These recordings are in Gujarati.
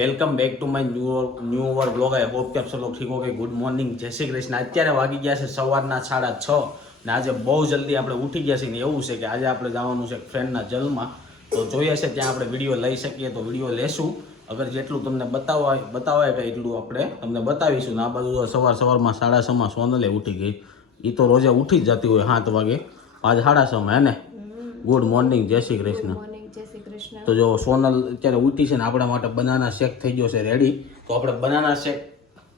Welcome back to my new new over blog I hope કે સલો ઠીક ઓકે ગુડ મોર્નિંગ જય શ્રી કૃષ્ણ. અત્યારે વાગી ગયા છે સવારના સાડા છ ને આજે બહુ જલ્દી આપણે ઉઠી ગયા છીએ ને એવું છે કે આજે આપણે જવાનું છે ફ્રેન્ડના જલમાં. તો જોઈએ છે ત્યાં આપણે વીડિયો લઈ શકીએ તો વીડિયો લેશું. અગર જેટલું તમને બતાવવા બતાવાય કે એટલું આપણે તમને બતાવીશું. ને આ બાજુ સવાર સવારમાં સાડા છમાં સોનલે ઉઠી ગઈ. એ તો રોજે ઉઠી જ જતી હોય સાત વાગે. પાંચ સાડા છમાં હે ને? ગુડ મોર્નિંગ જય શ્રી કૃષ્ણ. તો જો સોનલ અત્યારે ઉઠી છે ને આપણા માટે બનાના શેક થઈ ગયો છે રેડી તો આપણે બનાના શેક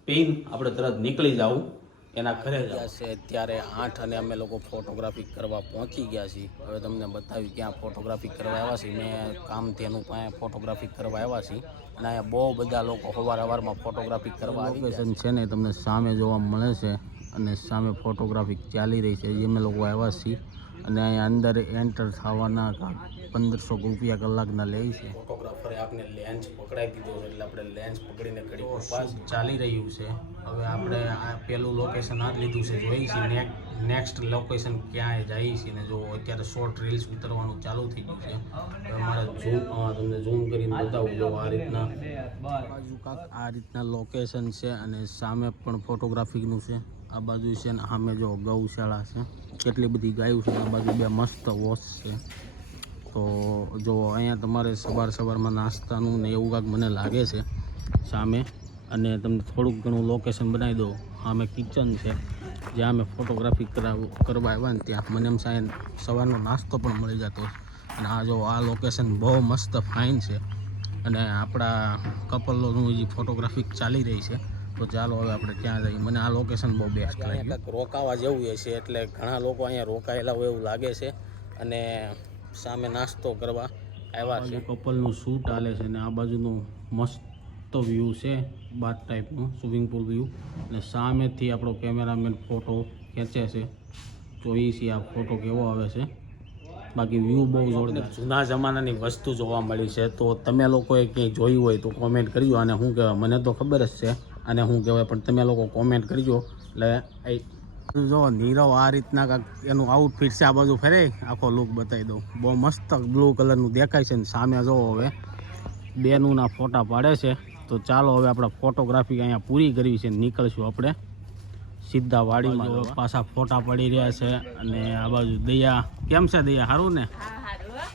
પીન આપણે તરત નીકળી જવું એના ઘરે ગયા છે અત્યારે આઠ અને અમે લોકો ફોટોગ્રાફી કરવા પહોંચી ગયા છીએ. હવે તમને બતાવી ક્યાં ફોટોગ્રાફી કરવા આવ્યા છીએ. મેં કામથી એનું પાસે ફોટોગ્રાફી કરવા આવ્યા છીએ. અને અહીંયા બહુ બધા લોકો સવાર અવારમાં ફોટોગ્રાફી કરવા લોકેશન છે. ને તમને સામે જોવા મળે છે અને સામે ફોટોગ્રાફી ચાલી રહી છે. જે અમે લોકો આવ્યા છીએ અને અહીંયા અંદર એન્ટર થવાના પંદરસો રૂપિયા કલાકના લે છે. ફોટોગ્રાફરે આપણે લેન્સ પકડાઈ દીધો છે એટલે આપણે લેન્સ પકડીને ઘડી ચાલી રહ્યું છે. હવે આપણે આ પેલું લોકેશન આ જ લીધું છે જોઈ છે. નેક્સ્ટ લોકેશન ક્યાંય જઈએ છીએ ને જો અત્યારે શોર્ટ રીલ્સ ઉતરવાનું ચાલુ થઈ ગયું છે. હવે મારે ઝૂમ તમને ઝૂમ કરીને બતાવું જો આ રીતના. બાજુ કાંક આ રીતના લોકેશન છે અને સામે પણ ફોટોગ્રાફીનું છે. આ બાજુ છે ને સામે જો ગૌશાળા છે. કેટલી બધી ગાયું છે આ બાજુ બે મસ્ત વોશ છે. તો જો અહીંયા તમારે સવાર સવારમાં નાસ્તાનું ને એવું કાંક મને લાગે છે સામે. અને તમને થોડુંક ઘણું લોકેશન બનાવી દો સામે કિચન છે. જ્યાં અમે ફોટોગ્રાફી કરાવ કરવા આવ્યા ને ત્યાં મને એમ સાહેબ સવારનો નાસ્તો પણ મળી જતો. અને આ જો આ લોકેશન બહુ મસ્ત ફાઇન છે. અને આપણા કપલોનું જે ફોટોગ્રાફી ચાલી રહી છે. તો ચાલો હવે આપણે ત્યાં જઈએ. મને આ લોકેશન બહુ બેસ્ટ લાગે રોકાવા જેવું છે એટલે ઘણા લોકો અહીંયા રોકાયેલા હોય એવું લાગે છે. અને સામે નાસ્તો કરવા આવ્યા છે. કપલનું શૂટ આલે છે ને આ બાજુનું મસ્ત વ્યૂ છે બાથ ટાઈપનું સ્વિમિંગ પુલ વ્યૂ અને સામેથી આપણો કેમેરામેન ફોટો ખેંચે છે. જોઈએ છીએ આ ફોટો કેવો આવે છે. બાકી વ્યૂ બહુ જોરદાર. જૂના જમાનાની વસ્તુ જોવા મળી છે તો તમે લોકોએ ક્યાંય જોયું હોય તો કોમેન્ટ કરજો. અને શું કહેવાય મને તો ખબર જ છે અને શું કહેવાય પણ તમે લોકો કોમેન્ટ કરજો. એટલે જો નીરવ આ રીતના કાંક એનું આઉટફિટ છે આ બાજુ ફરે. આખો લુક બતાવી દઉં. બહુ મસ્ત બ્લુ કલરનું દેખાય છે ને સામે જોવો હવે. બેનુંના ફોટા પાડે છે. તો ચાલો હવે આપણે ફોટોગ્રાફી અહીંયા પૂરી કરવી છે નીકળશું આપણે. સીધા વાડીમાં પાછા ફોટા પડી રહ્યા છે અને આ બાજુ દયા. કેમ છે દયા? સારું ને?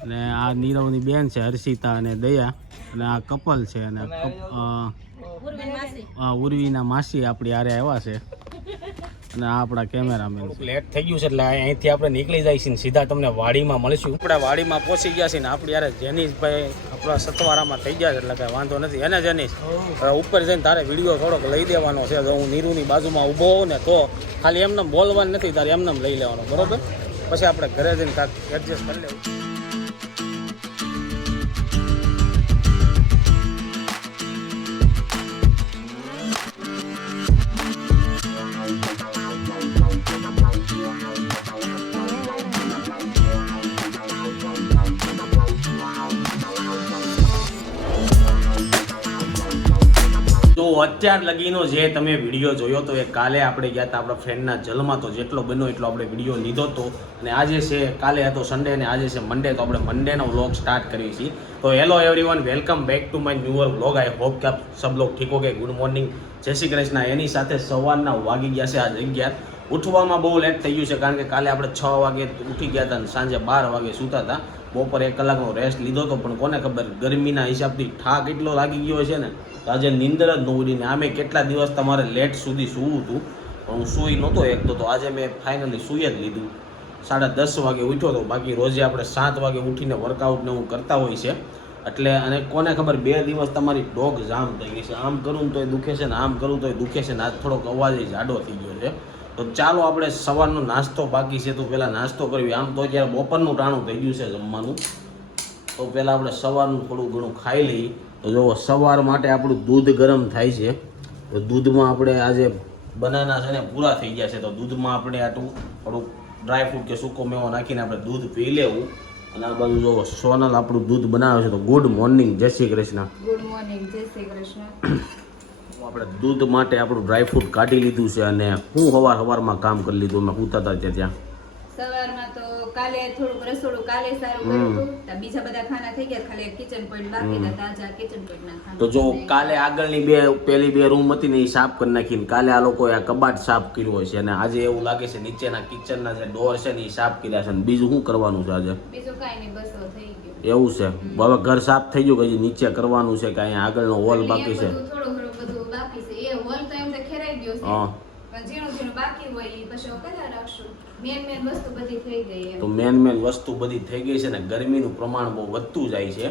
અને આ નીરવની બેન છે હર્ષિતા અને દયા. અને આ કપલ છે અને કપ- આ ઉર્વીના માસી. આપણી આરે આવ્યા છે. અને આપણા કેમેરામેન લેટ થઈ ગયું છે એટલે અહીંથી આપણે નીકળી જાય છે સીધા તમને વાડીમાં મળીશું. આપણે વાડીમાં પહોંચી ગયા છે ને આપણી યારે જેનીશભાઈ આપણા સતવારામાં થઈ ગયા છે એટલે કાંઈ વાંધો નથી. એને જેનીશ ઉપર જઈને તારે વીડિયો થોડોક લઈ દેવાનો છે. જો હું નીરુની બાજુમાં ઊભો હોઉં ને તો ખાલી એમને બોલવાનું નથી તારે એમને લઈ લેવાનો બરોબર? પછી આપણે ઘરે જઈને કાંઈક એડજસ્ટ કરી લેવું. અત્યાર લગીનો જે તમે વીડિયો જોયો તો એ કાલે આપણે ગયા હતા આપણા ફ્રેન્ડના જલમાં. તો જેટલો બન્યો એટલો આપણે વીડિયો લીધો હતો અને આજે છે, કાલે હતો સન્ડે અને આજે છે મંડે તો આપણે મંડેનો વ્લોગ સ્ટાર્ટ કરીએ છીએ. તો hello everyone welcome back to my newer vlog I hope કે આપ સબ લોગ ઠીક હો કે ગુડ મોર્નિંગ જય શ્રી કૃષ્ણ. એની સાથે સવારના વાગી ગયા છે આ અગિયાર ઉઠવામાં બહુ લેટ થઈ ગયું છે, કારણ કે કાલે આપણે છ વાગે ઉઠી ગયા હતા અને સાંજે બાર વાગે સૂતા હતા. બપોર એક કલાકનો રેસ્ટ લીધો હતો, પણ કોને ખબર, ગરમીના હિસાબથી ઠાક એટલો લાગી ગયો છે ને, તો આજે નીંદર જ ન ઉડીને આમે કેટલા દિવસ તમારે લેટ સુધી સૂવું હતું? પણ હું સૂઈ નહોતો એક તો આજે મેં ફાઇનલી સૂઈ જ લીધું. સાડા દસ વાગે ઉઠ્યો હતો બાકી રોજે આપણે સાત વાગે ઉઠીને વર્કઆઉટને હું કરતા હોય છે. એટલે અને કોને ખબર, બે દિવસ તમારી ડોગ જામ થઈ ગઈ છે. આમ કરું તોય દુખે છે ને, આમ કરું તોય દુખે છે ને, આજ થોડોક અવાજ જાડો થઈ ગયો છે. તો ચાલો આપણે સવારનો નાસ્તો બાકી છે, તો પહેલાં નાસ્તો કરવી આમ તો અત્યારે બપોરનું ટાણું થઈ ગયું છે જમવાનું. તો પહેલાં આપણે સવારનું થોડું ઘણું ખાઈ લઈએ. તો જો સવાર માટે આપણું દૂધ ગરમ થાય છે. તો દૂધમાં આપણે આજે બનાના છે ને પૂરા થઈ ગયા છે. તો દૂધમાં આપણે આટલું થોડુંક ડ્રાય ફ્રૂટ કે સૂકો મેવો નાખીને આપણે દૂધ પી લેવું. અને આ બાજુ જો સોનલ આપણું દૂધ બનાવે છે. તો ગુડ મોર્નિંગ જય શ્રી કૃષ્ણ. ગુડ મોર્નિંગ જય શ્રી કૃષ્ણ. આપણે દૂધ માટે આપણું ડ્રાય ફ્રૂટ કાઢી લીધું છે અને હું હવાર સવારમાં કામ કરી લીધું. મેં સૂતા હતા ત્યાં સવારમાં તો કાલે થોડુંક રસોડું કાલે સારું કર્યું બીજા બધા ખાના થઈ ગયા. ખાલી કિચન પોઈન્ટ બાકી હતા. તાજા કિચન પોઈન્ટ તો જો કાલે આગળની બે પેલી બે રૂમ હતી ને એ સાફ કરી નાખીને કાલે આ લોકોએ આ કબાટ સાફ કર્યો છે અને આજે એવું લાગે છે નીચેના કિચનના જે ડોર છે ને એ સાફ કર્યા છે અને બીજું શું કરવાનું છે આજે? બીજું કાંઈ નહીં બસ થઈ ગયું. એવું છે. હવે ઘર સાફ થઈ ગયું કે નીચે કરવાનું છે કે અહીંયા આગળનો હોલ બાકી છે? એમ. તો મેન મેન વસ્તુ બધી થઈ ગઈ છે ને ગરમીનું પ્રમાણ બહુ વધતું જાય છે.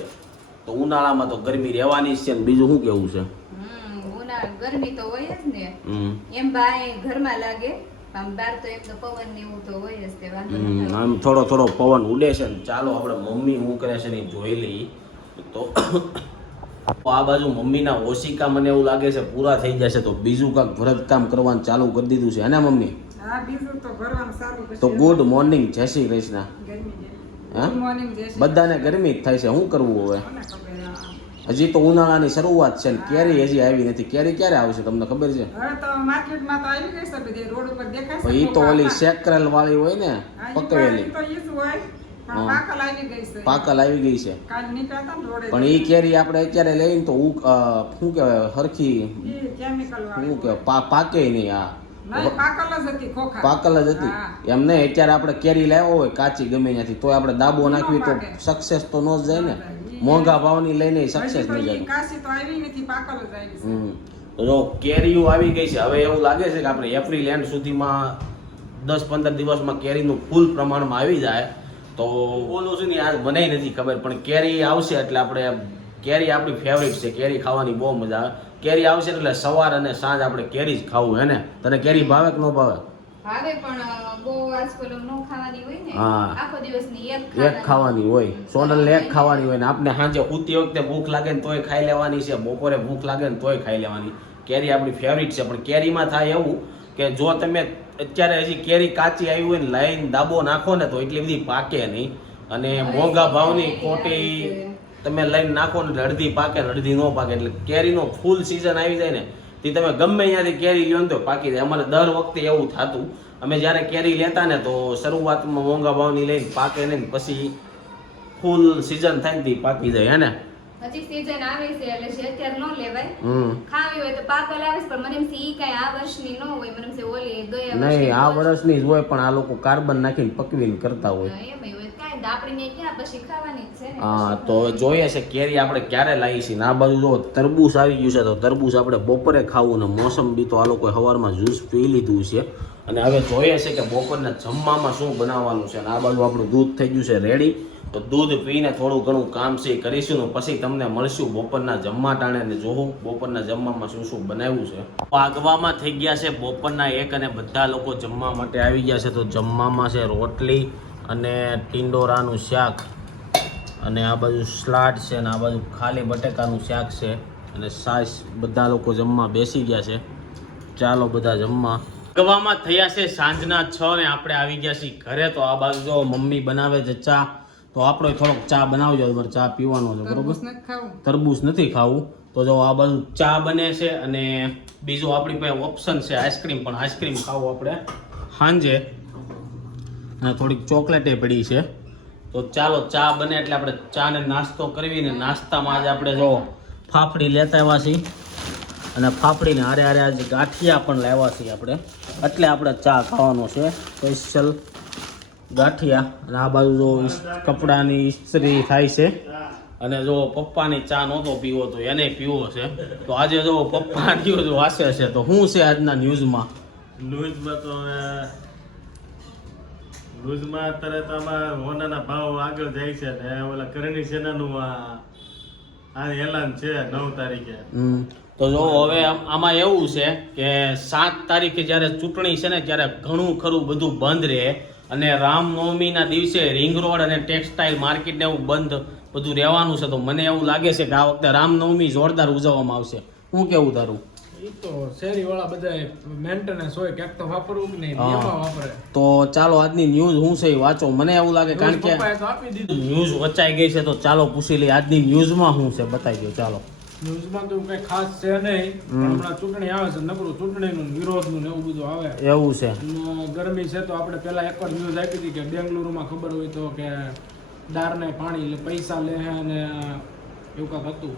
તો ઉનાળામાં તો ગરમી રહેવાની છે ને બીજું શું કેવું છે? હમ ઉનાળા ગરમી તો હોય જ ને. એમ ભાઈ અહીં ઘરમાં લાગે આમ થોડો થોડો પવન ઉડે છે ને ચાલો આપણે મમ્મી શું કરે છે ને જોઈ લઈ તો આ બાજુ મમ્મીના ઓશિકા મને એવું લાગે છે પૂરા થઈ જશે તો બીજું કાંક ભરત કામ કરવાનું ચાલુ કરી દીધું છે. હે મમ્મી? તો ગુડ મોર્નિંગ જય શ્રી કૃષ્ણ. બધાને ગરમી જ થાય છે. શું કરવું હવે? હજી તો ઉનાળાની શરૂઆત છે ને કેરી હજી આવી નથી. કેરી ક્યારે આવશે તમને ખબર છે? એ તો ઓલી આપા. વાળી હોય ને પકવેલી. હા. પાકલ આવી ગઈ છે. પણ એ કેરી આપણે અત્યારે લઈને તો શું કહેવાય હરખી શું પા પાકે નહીં આ પાકલ જ હતી હા. એમ નહીં અત્યારે આપણે કેરી લાવ્યો હોય કાચી ગમે ત્યાંથી તો આપણે દાબો નાખવી તો સક્સેસ તો ન જ જાય ને. મોંઘા ભાવની લઈને સક્સેસ નહીં જાય. કાશી તો આવી નથી પાકલ જ આવી જો કેરીઓ આવી ગઈ છે હવે એવું લાગે છે કે આપણે એપ્રિલ એન્ડ સુધીમાં દસ પંદર દિવસમાં કેરીનું ફૂલ પ્રમાણમાં આવી જાય. તો બોલું છું ને આ મને નથી ખબર પણ કેરી આવશે એટલે આપણે કેરી આપણી ફેવરિટ છે કેરી ખાવાની બહુ મજા આવે. કેરી આવશે એટલે સવાર અને સાંજ આપણે કેરી જ ખાવું હે ને? તને કેરી ભાવે કે ન ભાવે? ભાવે પણ બહુ આજકાલ ન ખાવાની હોય ને હા. આખો દિવસની એક એક ખાવાની. હોય. સોનલ એક ખાવાની હોય ને આપણે સાંજે ઉતી વખતે ભૂખ લાગે ને તોય ખાઈ લેવાની છે બપોરે ભૂખ લાગે ને તોય ખાઈ લેવાની. કેરી આપણી ફેવરિટ છે પણ કેરીમાં થાય એવું કે જો તમે અત્યારે હજી કેરી કાચી આવી હોય ને લાઈન દાબો નાખો ને તો એટલી બધી પાકે નહીં. અને મોંઘા ભાવની ખોટી તમે લઈને નાખો ને અડધી પાકે ને અડધી ન પાકે એટલે કેરીનો ફૂલ સિઝન આવી જાય ને. તે તમે ગમે ત્યાંથી કેરી લ્યો ને તો પાકી જાય. અમારે દર વખતે એવું થતું. અમે જ્યારે કેરી લેતા ને તો શરૂઆતમાં મોંઘા ભાવની લઈને પાકે નહીં ને પછી ફૂલ સિઝન થાય ને તે પાકી જાય હે ને? હજી સીઝન આવે છે એટલે છે અત્યારે ન લેવાય. ખાવી હોય તો પાકલ આવે પણ મને એમ ઈ કાંઈ આ વર્ષની ન હોય મને એમ છે ઓલી ગયા નહીં આ વર્ષની જ હોય પણ આ લોકો કાર્બન નાખીને પકવીને કરતા હોય. એમ હોય. કાંઈ તો ક્યાં પછી ખાવાની છે હા તો જોઈએ છે કેરી આપણે ક્યારે લાવી છે. ને આ બાજુ જો તરબૂચ આવી ગયું છે તો તરબૂચ આપણે બપોરે ખાવું ને મોસમ બી તો આ લોકોએ સવારમાં જ્યુસ પી લીધું છે. અને હવે જોઈએ છે કે બપોરના જમવામાં શું બનાવવાનું છે. અને આ બાજુ આપણું દૂધ થઈ ગયું છે રેડી. તો દૂધ પીને થોડું ઘણું કામ છે કરીશું પછી તમને મળશું બપોરના જમવા ટાણે ને જોવું બપોરના જમવામાં શું શું બનાવ્યું છે? આગવામાં થઈ ગયા છે બપોરના એક અને બધા લોકો જમવા માટે આવી ગયા છે. તો જમવામાં છે રોટલી અને ટિંડોરાનું શાક અને આ બાજુ સ્લાડ છે અને આ બાજુ ખાલી બટેકાનું શાક છે અને સાસ બધા લોકો જમવા બેસી ગયા છે. ચાલો બધા જમવા. ગવામાં થયા છે સાંજના છ ને આપણે આવી ગયા છીએ ઘરે. તો આ બાજુ જો મમ્મી બનાવે છે ચા તો આપણે થોડોક ચા બનાવજો તમારે ચા પીવાનો છે બરોબર? તરબૂચ નથી ખાવું. તો જો આ બધું ચા બને છે અને બીજું આપણી પાસે ઓપ્શન છે આઈસ્ક્રીમ પણ આઈસ્ક્રીમ ખાવું આપણે સાંજે અને થોડીક ચોકલેટે પડી છે. તો ચાલો ચા બને એટલે આપણે ચા ને નાસ્તો કરવી ને નાસ્તામાં આજે આપણે જો ફાફડી લેતા આવ્યા છીએ. અને ફાફડીને હારે હારે આજે ગાંઠિયા પણ લાવ્યા છીએ આપણે એટલે આપણે ચા ખાવાનો છે. સ્પેશિયલ ગાંઠિયા અને આ બાજુ જો કપડાની ઇસ્ત્રી થાય છે. અને જો પપ્પાની ચા નહોતો પીવો તો એને પીવો છે. તો આજે જો પપ્પા ન્યૂઝ વાસે છે તો શું છે આજના ન્યૂઝમાં? ન્યૂઝમાં તો લૂઝમાં અત્યારે તો આમાં હોનાના ભાવ આગળ જાય છે ને ઓલા કરણી સેનાનું આ એલાન છે નવ તારીખે. તો જો હવે આમાં એવું છે કે સાત તારીખે જ્યારે ચૂંટણી છે ને ત્યારે ઘણું ખરું બધું બંધ રહે. અને રામનવમીના દિવસે રિંગ રોડ અને ટેક્સટાઇલ માર્કેટને એવું બંધ બધું રહેવાનું છે તો મને એવું લાગે છે કે આ વખતે રામનવમી જોરદાર ઉજવવામાં આવશે. શું કેવું તારું તો હા. ચાલો આજની ન્યૂઝ હું છે વાંચો. મને એવું લાગે કારણ કે ન્યૂઝ વચાઈ ગઈ છે તો ચાલો પૂછી લઈએ. આજની ન્યૂઝમાં શું છે? બતાવી દો ચાલો. ન્યૂઝમાં તો કઈ ખાસ છે નહીં હમણાં ચૂંટણી આવે છે નબળું ચૂંટણીનું ને વિરોધનું ને એવું બધું આવે. એવું છે. ગરમી છે તો આપણે પેલા એક જ ન્યૂઝ આપી હતી કે બેંગલુરુમાં ખબર હોય તો કે દારને પાણી એટલે પૈસા લે અને એવું કાંક હતું.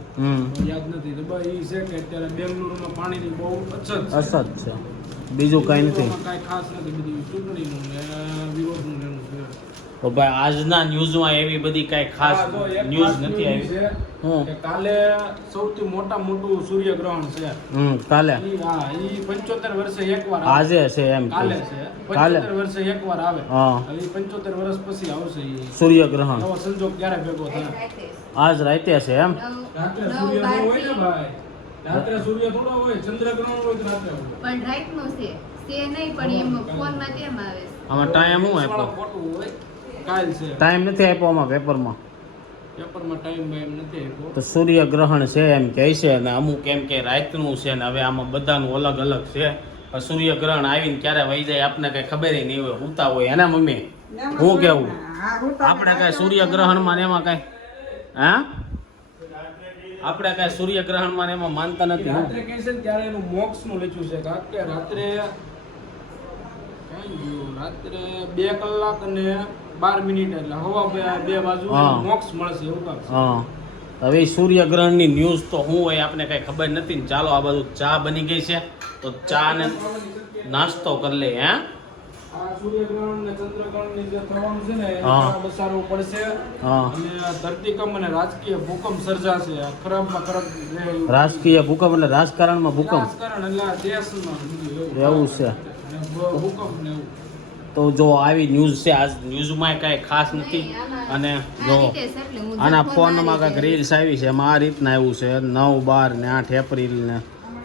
યાદ નથી. તો બસ એ છે કે અત્યારે બેંગલુરુમાં પાણીની બહુ અછત અછત છે. બીજું કાંઈ નથી. કાંઈ ખાસ નથી બધું ચૂંટણીનું ને વિરોધનું ને એનું છે. તો ભાઈ આજના ન્યૂઝમાં એવી બધી કાંઈ ખાસ ન્યૂઝ નથી આવી. હમ. કાલે સૌથી મોટા મોટું સૂર્યગ્રહણ છે. હમ કાલે. હા ઈ પંચોતેર વર્ષે એકવાર આજે છે એમ કાલે છે. કાલે. પંચોતેર વર્ષે એકવાર આવે. હા. હવે ઈ પંચોતેર વર્ષ પછી આવશે ઈ. સૂર્યગ્રહણ. નવો સંજોગ ક્યારે ભેગો થાય? આજ રાતે છે એમ? રાત્રે સૂર્ય ન હોય ને ભાઈ. રાત્રે સૂર્ય થોડો હોય ચંદ્રગ્રહણ હોય રાત્રે હોય. પણ રાતનું છે. તે નહીં પણ એમ ફોનમાં કેમ આવે આમાં ટાઈમ હું આપ્યો? ખોટું હોય. કાલ છે. ટાઈમ નથી આપ્યો આમાં પેપરમાં પેપરમાં ટાઈમ બાઈમ નથી આપ્યો. તો સૂર્યગ્રહણ છે એમ કહે છે અને અમુક એમ કે રાતનું છે ને હવે આમાં બધાનું અલગ અલગ છે. સૂર્યગ્રહણ આવીને ક્યારે વહી જાય આપણે કઈ ખબર નહીં હોય ઉતા હોય. એના મમ્મી? હું કેવું? આપણે કઈ સૂર્યગ્રહણમાં ને એમાં કઈ? હા? આપણે કઈ સૂર્યગ્રહણમાં ને એમાં માનતા નથી રાત્રે કહે છે ત્યારે એનું મોક્ષનું લખ્યું છે કારણ કે રાત્રે રાત્રે બે કલાક અને બાર મિનિટ એટલે હવા બે બાજુ મોક્ષ મળશે એવું. હા. હવે સૂર્યગ્રહણની ન્યૂઝ તો હું હોય આપણે કઈ ખબર નથી ને ચાલો આ બધું ચા બની ગઈ છે. તો ચા ને નાસ્તો કરી લે હે? સૂર્યગ્રહણ ને ચંદ્રગ્રહણ જે થવાનું છે ને હા. બસારવું પડશે. અને ધરતીકંપ અને રાજકીય ભૂકંપ સર્જાશે. ખરાબમાં ખરાબ રાજકીય ભૂકંપ એટલે રાજકારણમાં ભૂકંપ. રાજકારણ એટલે દેશમાં એવું છે. ભૂકંપ ને એવું. તો જો આવી ન્યૂઝ છે આજ ન્યૂઝમાં કાંઈ ખાસ નથી. અને જો આના ફોનમાં ફોનમાં કાંઈક રીલ્સ આવી છે એમાં આ રીતના આવ્યું છે નવ બાર ને આઠ એપ્રિલ ને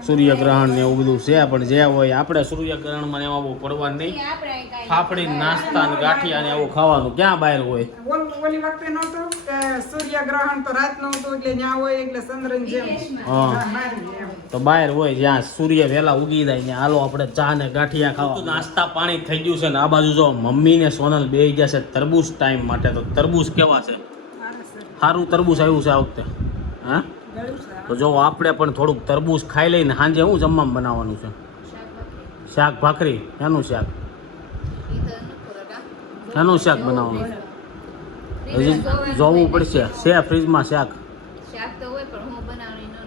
સૂર્યગ્રહણ ને એવું બધું છે પણ જે હોય આપણે સૂર્યગ્રહણમાં ને એમાં બહુ પડવાનું નહીં. જાય. ફાફડી નાસ્તા ને ગાંઠિયા ને એવું ખાવાનું. ક્યાં બહાર હોય? ઓલ- વખતે નહોતું કે સૂર્યગ્રહણ તો રાતનું હતું એટલે ન્યા હોય એટલે ચંદ્રની જેમ હા. તો બહાર હોય જ્યાં સૂર્ય વહેલા ઉગી જાય ત્યાં હાલો આપણે ચા ને ગાંઠિયા ખાવા. નાસ્તા પાણી થઈ ગયું છે ને આ બાજુ જો મમ્મી ને સોનલ બે ગયા છે તરબૂચ ટાઈમ માટે. તો તરબૂચ કેવા છે? સારું તરબૂચ આવ્યું છે આ વખતે. હા. તો જો આપણે પણ થોડુંક તરબૂચ ખાઈ લઈને સાંજે હું જમવામાં બનાવવાનું છે? શાક ભાખરી? એનું શાક? એનું શાક બનાવવાનું? હજી જોવું પડશે. છે ફ્રીજમાં શાક?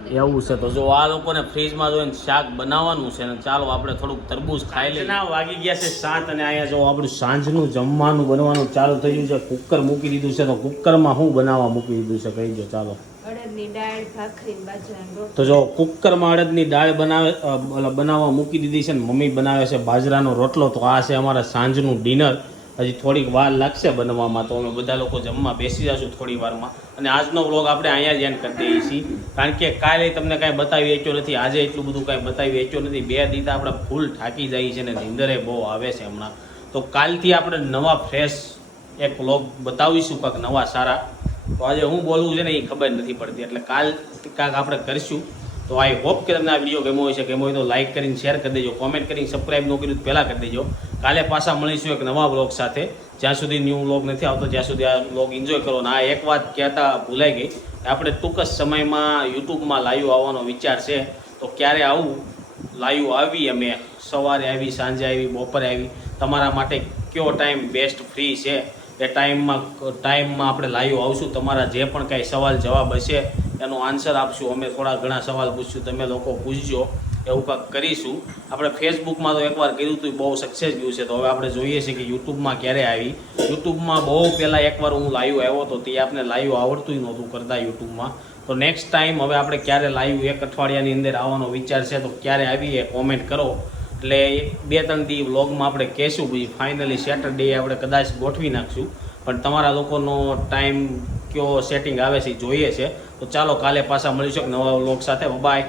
હું. એવું છે. તો જો આ લોકોને ફ્રીજમાં જોઈને શાક બનાવવાનું છે ને ચાલો આપણે થોડુંક તરબૂચ ખાઈ લઈએ. ના, વાગી ગયા છે સાત અને અહીંયા જો આપણું સાંજનું જમવાનું, બનવાનું ચાલુ થઈ ગયું છે. કુકર મૂકી દીધું છે તો કુકરમાં શું બનાવવા મૂકી દીધું છે? કહી દો ચાલો. તો જો કુકરમાં અડદની દાળ બનાવે બનાવવા મૂકી દીધી છે ને મમ્મી બનાવે છે બાજરાનો રોટલો, તો આ છે અમારા સાંજનું ડિનર. હજી થોડીક વાર લાગશે બનવામાં, તો અમે બધા લોકો જમવા બેસી જશું થોડી વારમાં. અને આજનો વ્લોગ આપણે અહીંયા જ એન્ડ કરી દઈએ છીએ. કારણ કે કાલે તમને કાંઈ બતાવી વેચ્યો નથી, આજે એટલું બધું કાંઈ બતાવી વેચ્યો નથી. બે દીધા આપણે ફૂલ થાકી જાય છે ને નીંદરે બહુ આવે છે હમણાં. તો કાલથી આપણે નવા ફ્રેશ એક બ્લોગ બતાવીશું કાંક નવા સારા. તો આજે હું બોલવું છે ને એ ખબર નથી પડતી. એટલે કાલ કાંક આપણે કરીશું. તો આઈ હોપ કે તમને આ વીડિયો ગમ્યો છે ગમ્યો હોય તો લાઇક કરીને શેર કરી દેજો. કોમેન્ટ કરીને સબસ્ક્રાઈબ ન કર્યું પહેલાં કરી દેજો. કાલે પાછા મળીશું એક નવા બ્લોગ સાથે. જ્યાં સુધી ન્યૂ બ્લોગ નથી આવતો જ્યાં સુધી આ બ્લોગ એન્જોય કરો. ને આ એક વાત કહેતા ભૂલાઈ ગઈ આપણે ટૂંક જ સમયમાં યુટ્યુબમાં લાઈવ આવવાનો વિચાર છે. તો ક્યારે આવું? લાઈવ આવી અમે. સવારે આવી, સાંજે આવી, બપોરે આવી. તમારા માટે કયો ટાઈમ બેસ્ટ ફ્રી છે? એ ટાઈમમાં ટાઈમમાં આપણે લાઈવ આવશું. તમારા જે પણ કાંઈ સવાલ, જવાબ હશે, એનો આન્સર આપશું. અમે થોડા ઘણા સવાલ પૂછશું. તમે લોકો પૂછજો. એવું કાંક કરીશું. આપણે ફેસબુકમાં તો એકવાર કર્યું હતું બહુ સક્સેસ ગયું છે. તો હવે આપણે જોઈએ છીએ કે યુટ્યુબમાં ક્યારે આવી. યુટ્યુબમાં બહુ પહેલાં એકવાર હું લાઈવ આવ્યો હતો. તે આપણે લાઈવ આવડતું નહોતું કરતા યુટ્યુબમાં. તો નેક્સ્ટ ટાઈમ હવે આપણે ક્યારે લાઈવ એક અઠવાડિયાની અંદર આવવાનો વિચાર છે, તો ક્યારે આવીએ કોમેન્ટ કરો. એટલે બે ત્રણ દી વ્લોગમાં આપણે કહેશું પછી ફાઇનલી સેટરડે આપણે કદાચ ગોઠવી નાખશું. પણ તમારા લોકોનો ટાઈમ કયો સેટિંગ આવે છે જોઈએ છે. તો ચાલો કાલે પાછા મળીશું એક નવા વ્લોગ સાથે. બાય